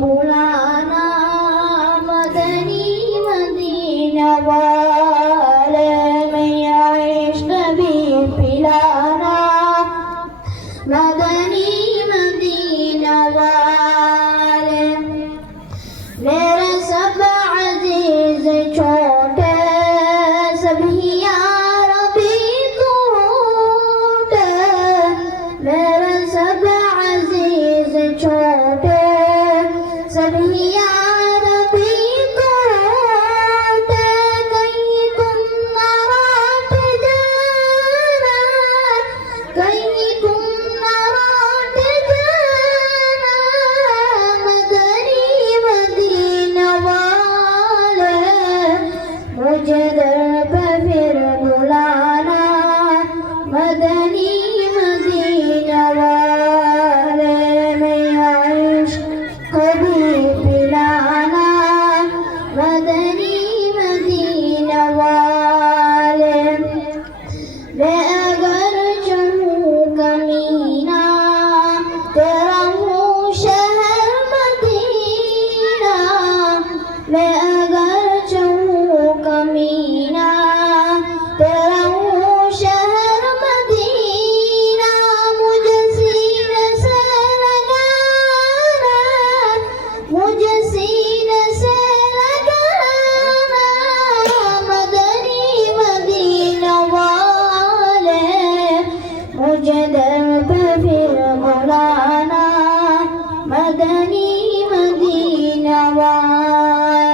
बुलाना मदनी मदीना वाले में इश्क भी पिलाना मदनी मदीना वाले मेरे सब अजीज छोटे सभी यार भी टूटे मेरे सब अजीज छोटे सभी यार भी टूटे कहीं तुम नाराज जाना कहीं तुम नाराज जाना मदनी मदीना वाले मुझे दर पे फिर बुलाना मदनी मदीना वाले में इश्क कभी पिलाना मदनी मदीना वाले मैं अगर चहूँ कमीना तेरा हूँ शहर मदीना मैं अगर चहूँ कमीना तेरा हूँ शहर मदीना मुझे सीने से लगाना मुझे सीने से लगाना मदनी मदीना वाले मुझे दर पे फिर बुलाना मदनी मदीना वाले